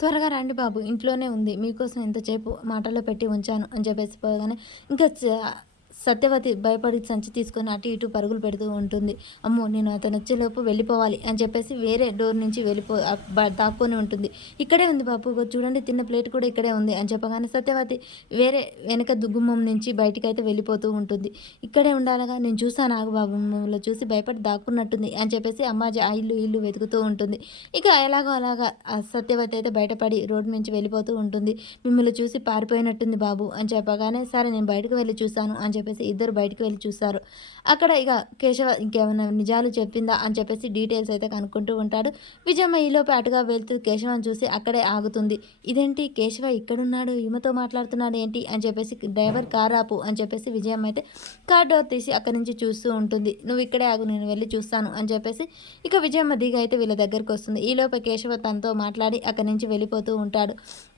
త్వరగా రండి బాబు ఇంట్లోనే ఉంది. మీకోసం ఎంతసేపు మాటల్లో పెట్టి ఉంచాను అని చెప్పేసి పోగానే ఇంకా సత్యవతి భయపడి సంచి తీసుకొని అటు ఇటు పరుగులు పెడుతూ ఉంటుంది. అమ్మో! నేను అతను వచ్చేలోపు వెళ్ళిపోవాలి అని చెప్పేసి వేరే డోర్ నుంచి దాక్కొని ఉంటుంది. ఇక్కడే ఉంది బాబు చూడండి తిన్న ప్లేట్ కూడా ఇక్కడే ఉంది అని చెప్పగానే సత్యవతి వేరే వెనక గుమ్మం నుంచి బయటికైతే వెళ్ళిపోతూ ఉంటుంది. ఇక్కడే ఉండాలిగా నేను చూసాను ఆగు బాబు మిమ్మల్ని చూసి భయపడి దాక్కున్నట్టుంది అని చెప్పేసి అమ్మాజీ ఆ ఇల్లు వెతుకుతూ ఉంటుంది. ఇక ఎలాగో అలాగా సత్యవతి అయితే బయటపడి రోడ్డు నుంచి వెళ్ళిపోతూ ఉంటుంది. మిమ్మల్ని చూసి పారిపోయినట్టుంది బాబు అని చెప్పగానే సరే నేను బయటకు వెళ్ళి చూశాను అని చెప్పేసి ఇద్దరు బయటకు వెళ్ళి చూస్తారు. అక్కడ ఇక కేశవ ఇంకేమైనా నిజాలు చెప్పిందా అని చెప్పేసి డీటెయిల్స్ అయితే కనుక్కుంటూ ఉంటాడు. విజయమ్మ ఈలోపు అటుగా వెళ్తూ కేశవని చూసి అక్కడే ఆగుతుంది. ఇదేంటి కేశవ ఇక్కడున్నాడు ఈమెతో మాట్లాడుతున్నాడు ఏంటి అని చెప్పేసి డ్రైవర్ కార్ ఆపు అని చెప్పేసి విజయమ్మ అయితే కార్ డోర్ తీసి అక్కడి నుంచి చూస్తూ ఉంటుంది. నువ్వు ఇక్కడే ఆగు నేను వెళ్ళి చూస్తాను అని చెప్పేసి ఇక విజయమ్మ దిగి అయితే వీళ్ళ దగ్గరికి వస్తుంది. ఈలోపు కేశవ తనతో మాట్లాడి అక్కడి నుంచి వెళ్ళిపోతూ ఉంటాడు.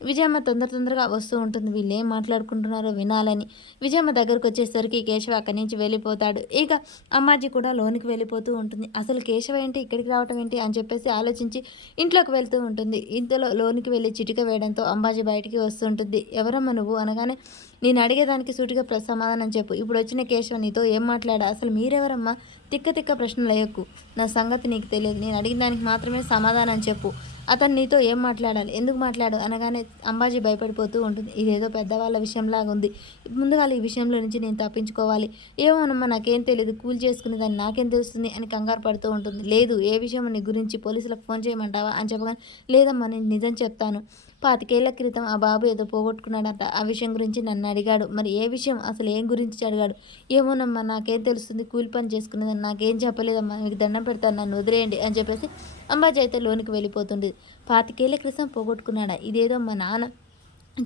విజయమ్మ తొందరగా వస్తూ ఉంటుంది. వీళ్ళు ఏం మాట్లాడుకుంటున్నారో వినాలని. విజయమ్మ దగ్గరకు వచ్చేసరికి కేశవ అక్కడి నుంచి వెళ్ళిపోతాడు. ఇక అమ్మాజీ కూడా లోనికి వెళ్ళిపోతూ ఉంటుంది. అసలు కేశవ ఏంటి ఇక్కడికి రావటం ఏంటి అని చెప్పేసి ఆలోచించి ఇంట్లోకి వెళ్తూ ఉంటుంది. ఇంతలో లోనికి వెళ్ళి చిటిక వేయడంతో అంబాజీ బయటికి వస్తుంటుంది. ఎవరమ్మా నువ్వు అనగానే నేను అడిగేదానికి సూటిగా సమాధానం చెప్పు. ఇప్పుడు వచ్చిన కేశవ నీతో ఏం మాట్లాడా? అసలు మీరెవరమ్మా? తిక్క ప్రశ్నలు అయ్యకు. నా సంగతి నీకు తెలియదు. నేను అడిగిన దానికి మాత్రమే సమాధానం చెప్పు. అతను నీతో ఏం మాట్లాడాలి? ఎందుకు మాట్లాడు అనగానే అంబాజీ భయపడిపోతూ ఉంటుంది. ఇదేదో పెద్దవాళ్ళ విషయంలాగా ఉంది. ముందుగా ఈ విషయంలో నుంచి నేను తప్పించుకోవాలి. ఏమోనమ్మా నాకేం తెలియదు. కూల్ చేసుకునే దాన్ని నాకేం తెలుస్తుంది అని కంగారు పడుతూ ఉంటుంది. లేదు ఏ విషయం నీ గురించి పోలీసులకు ఫోన్ చేయమంటావా అని చెప్పగానే లేదమ్మా నేను నిజం చెప్తాను. 25 ఏళ్ల క్రితం ఆ బాబు ఏదో పోగొట్టుకున్నాడట. ఆ విషయం గురించి నన్ను అడిగాడు. మరి ఏ విషయం అసలు ఏం గురించి అడిగాడు? ఏమోనమ్మా నాకేం తెలుస్తుంది. కూలి పని చేసుకునేదని నాకేం చెప్పలేదమ్మా. మీకు దండం పెడతాను నన్ను వదిలేయండి అని చెప్పేసి అంబాజీ అయితే లోనికి వెళ్ళిపోతుంది. 25 ఏళ్ల క్రితం పోగొట్టుకున్నాడా? ఇదేదో మా నాన్న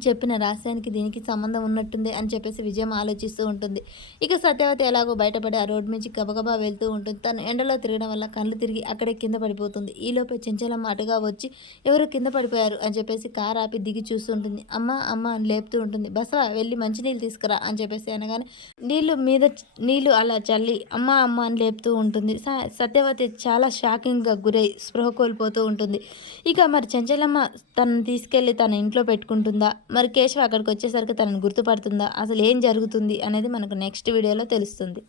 చెప్పిన రహస్యానికి దీనికి సంబంధం ఉన్నట్టుంది అని చెప్పేసి విజయం ఆలోచిస్తూ ఉంటుంది. ఇక సత్యవతి ఎలాగో బయటపడి ఆ రోడ్డు నుంచి గబగబా వెళ్తూ ఉంటుంది. తను ఎండలో తిరగడం వల్ల కళ్ళు తిరిగి అక్కడే కింద పడిపోతుంది. ఈలోపే చెంచలమ్మ అటుగా వచ్చి ఎవరు కింద పడిపోయారు అని చెప్పేసి కారు ఆపి దిగి చూస్తుంటుంది. అమ్మ అని లేపుతూ ఉంటుంది. బసవా వెళ్ళి మంచినీళ్ళు తీసుకురా అని చెప్పేసి అనగానే నీళ్ళు అలా చల్లి అమ్మ అని లేపుతూ ఉంటుంది. సత్యవతి చాలా షాకింగ్గా గురై స్పృహ కోల్పోతూ ఉంటుంది. ఇక మరి చెంచలమ్మ తనను తీసుకెళ్ళి తన ఇంట్లో పెట్టుకుంటుందా? మరి కేశవ అక్కడికి వచ్చేసరికి తనని గుర్తుపడుతుందా? అసలు ఏం జరుగుతుంది అనేది మనకు నెక్స్ట్ వీడియోలో తెలుస్తుంది.